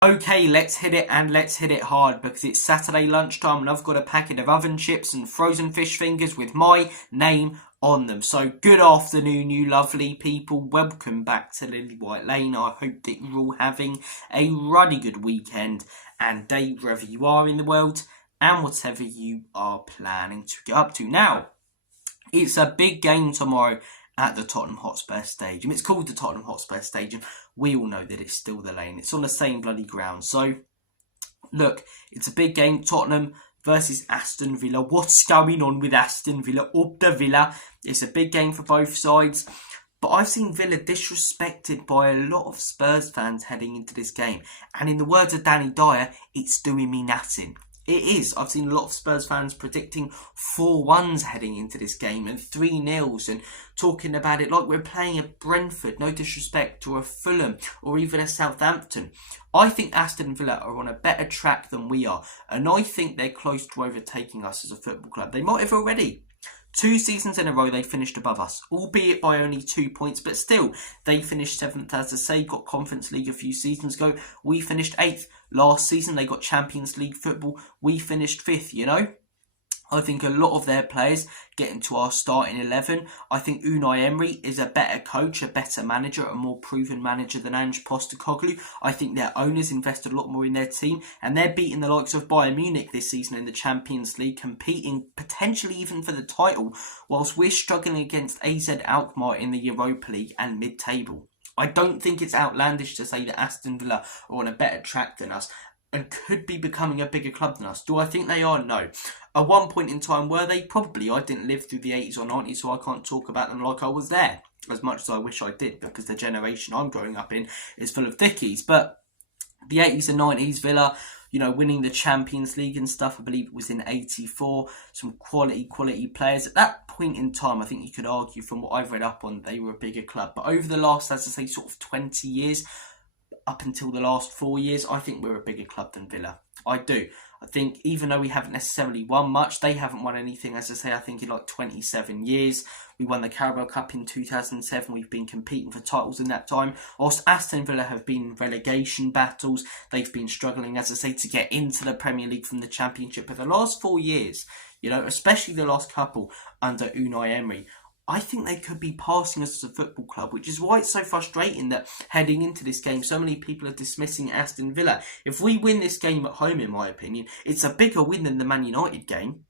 Okay, let's hit it, and let's hit it hard, because it's Saturday lunchtime and I've got a packet of oven chips and frozen fish fingers with my name on them. So good afternoon, you lovely people. Welcome back to Lilywhite Lane. I hope that you're all having a ruddy good weekend and day wherever you are in the world and whatever you are planning to get up to. Now, it's a big game tomorrow at the Tottenham Hotspur Stadium. It's called the Tottenham Hotspur Stadium. We all know that it's still the Lane. It's on the same bloody ground. So, look, it's a big game. Tottenham versus Aston Villa. What's going on with Aston Villa? Up the Villa. It's a big game for both sides. But I've seen Villa disrespected by a lot of Spurs fans heading into this game. And in the words of Danny Dyer, it's doing me nothing. It is. I've seen a lot of Spurs fans predicting 4-1s heading into this game and 3-0s and talking about it like we're playing a Brentford, no disrespect, or a Fulham or even a Southampton. I think Aston Villa are on a better track than we are, and I think they're close to overtaking us as a football club. They might have already. 2 seasons in a row they finished above us, albeit by only 2 points, but still, they finished 7th, as I say, got Conference League a few seasons ago. We finished 8th. Last season they got Champions League football. We finished 5th, you know. I think a lot of their players get into our starting 11. I think Unai Emery is a better coach, a better manager, a more proven manager than Ange Postecoglou. I think their owners invested a lot more in their team, and they're beating the likes of Bayern Munich this season in the Champions League, competing potentially even for the title, whilst we're struggling against AZ Alkmaar in the Europa League and mid-table. I don't think it's outlandish to say that Aston Villa are on a better track than us and could be becoming a bigger club than us. Do I think they are? No. At one point in time, were they? Probably. I didn't live through the 80s or 90s, so I can't talk about them like I was there, as much as I wish I did, because the generation I'm growing up in is full of dickies. But the 80s and 90s, Villa, you know, winning the Champions League and stuff, I believe it was in 84, some quality players. At that point in time, I think you could argue, from what I've read up on, they were a bigger club. But over the last, as I say, sort of 20 years, up until the last 4 years, I think we're a bigger club than Villa. I do. I think even though we haven't necessarily won much, they haven't won anything, as I say, I think in like 27 years. We won the Carabao Cup in 2007. We've been competing for titles in that time. Whilst Aston Villa have been in relegation battles, they've been struggling, as I say, to get into the Premier League from the Championship. But the last 4 years, you know, especially the last couple under Unai Emery, I think they could be passing us as a football club, which is why it's so frustrating that heading into this game, so many people are dismissing Aston Villa. If we win this game at home, in my opinion, it's a bigger win than the Man United game.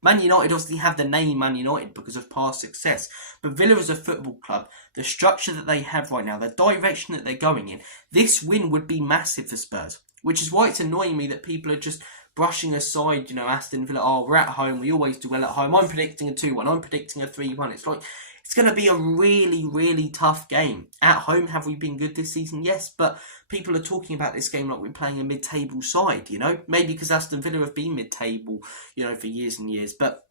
Man United obviously have the name Man United because of past success, but Villa as a football club, the structure that they have right now, the direction that they're going in, this win would be massive for Spurs, which is why it's annoying me that people are just brushing aside, you know, Aston Villa. Oh, we're at home. We always do well at home. I'm predicting a 2-1. I'm predicting a 3-1. It's like, it's going to be a really, really tough game. At home, have we been good this season? Yes, but people are talking about this game like we're playing a mid-table side, you know? Maybe because Aston Villa have been mid-table, you know, for years and years, but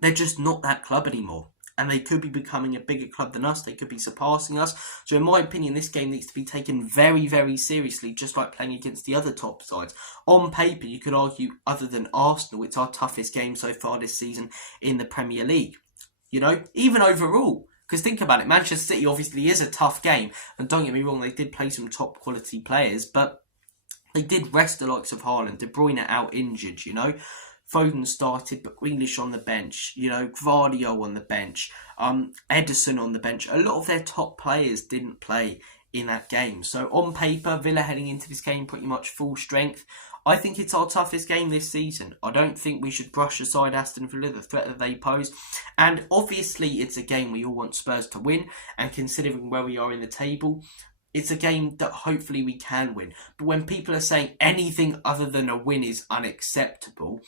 they're just not that club anymore. And they could be becoming a bigger club than us. They could be surpassing us. So in my opinion, this game needs to be taken very, very seriously, just like playing against the other top sides. On paper, you could argue, other than Arsenal, it's our toughest game so far this season in the Premier League. You know, even overall. Because think about it, Manchester City obviously is a tough game. And don't get me wrong, they did play some top quality players, but they did rest the likes of Haaland. De Bruyne out injured, you know. Foden started, but Grealish on the bench, you know, Gvardio on the bench, Ederson on the bench. A lot of their top players didn't play in that game. So on paper, Villa heading into this game pretty much full strength. I think it's our toughest game this season. I don't think we should brush aside Aston Villa, the threat that they pose. And obviously, it's a game we all want Spurs to win. And considering where we are in the table, it's a game that hopefully we can win. But when people are saying anything other than a win is unacceptable,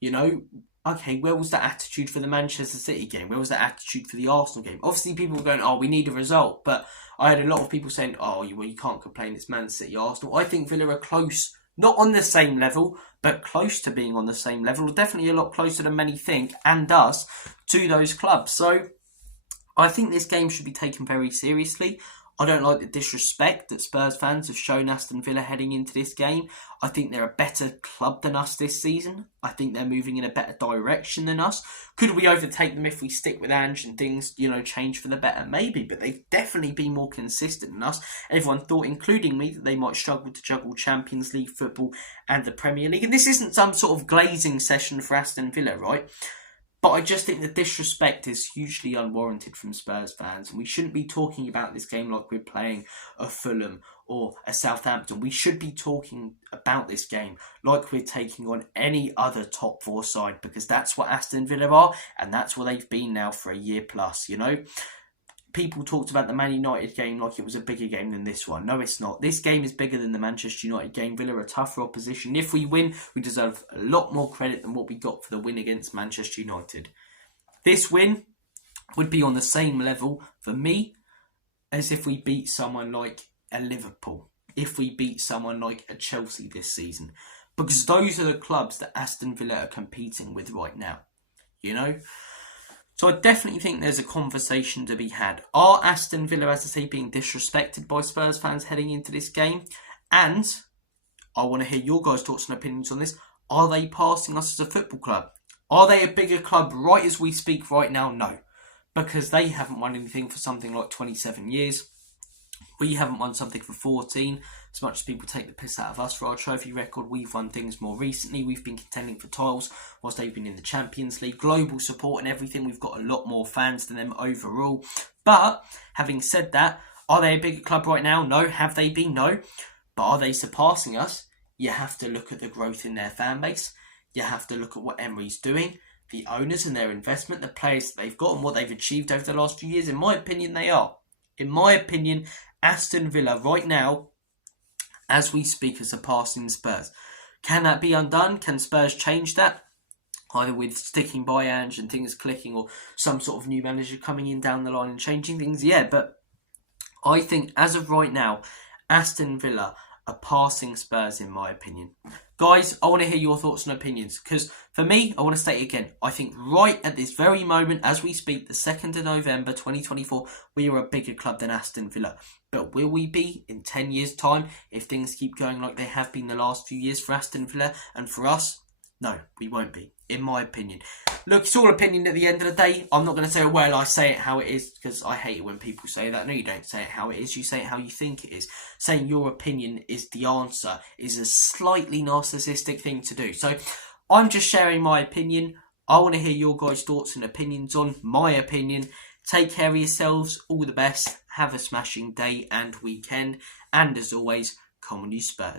you know, okay, where was that attitude for the Manchester City game? Where was that attitude for the Arsenal game? Obviously, people were going, oh, we need a result. But I had a lot of people saying, oh, well, you can't complain, it's Man City, Arsenal. I think Villa are close, not on the same level, but close to being on the same level. Definitely a lot closer than many think, and us, to those clubs. So I think this game should be taken very seriously. I don't like the disrespect that Spurs fans have shown Aston Villa heading into this game. I think they're a better club than us this season. I think they're moving in a better direction than us. Could we overtake them if we stick with Ange and things, change for the better? Maybe, but they've definitely been more consistent than us. Everyone thought, including me, that they might struggle to juggle Champions League football and the Premier League. And this isn't some sort of glazing session for Aston Villa, right? But I just think the disrespect is hugely unwarranted from Spurs fans. And we shouldn't be talking about this game like we're playing a Fulham or a Southampton. We should be talking about this game like we're taking on any other top four side, because that's what Aston Villa are, and that's what they've been now for a year plus, People talked about the Man United game like it was a bigger game than this one. No, it's not. This game is bigger than the Manchester United game. Villa are a tougher opposition. If we win, we deserve a lot more credit than what we got for the win against Manchester United. This win would be on the same level for me as if we beat someone like a Liverpool, if we beat someone like a Chelsea this season. Because those are the clubs that Aston Villa are competing with right now. So I definitely think there's a conversation to be had. Are Aston Villa, as I say, being disrespected by Spurs fans heading into this game? And I want to hear your guys' thoughts and opinions on this. Are they passing us as a football club? Are they a bigger club right as we speak right now? No. Because they haven't won anything for something like 27 years. We haven't won something for 14. As much as people take the piss out of us for our trophy record, we've won things more recently. We've been contending for titles whilst they've been in the Champions League. Global support and everything. We've got a lot more fans than them overall. But, having said that, are they a bigger club right now? No. Have they been? No. But are they surpassing us? You have to look at the growth in their fan base. You have to look at what Emery's doing, the owners and their investment, the players that they've got and what they've achieved over the last few years. In my opinion, they are. In my opinion, Aston Villa right now, as we speak, are surpassing Spurs. Can that be undone? Can Spurs change that? Either with sticking by Ange and things clicking, or some sort of new manager coming in down the line and changing things? Yeah, but I think as of right now, Aston Villa are passing Spurs in my opinion. Guys, I want to hear your thoughts and opinions, because for me, I want to state again, I think right at this very moment, as we speak, the 2nd of November 2024, we are a bigger club than Aston Villa. But will we be in 10 years' time if things keep going like they have been the last few years for Aston Villa and for us? No, we won't be, in my opinion. Look, it's all opinion at the end of the day. I'm not going to say, well, I say it how it is, because I hate it when people say that. No, you don't say it how it is. You say it how you think it is. Saying your opinion is the answer is a slightly narcissistic thing to do. So I'm just sharing my opinion. I want to hear your guys' thoughts and opinions on my opinion. Take care of yourselves. All the best. Have a smashing day and weekend. And as always, come on you Spurs.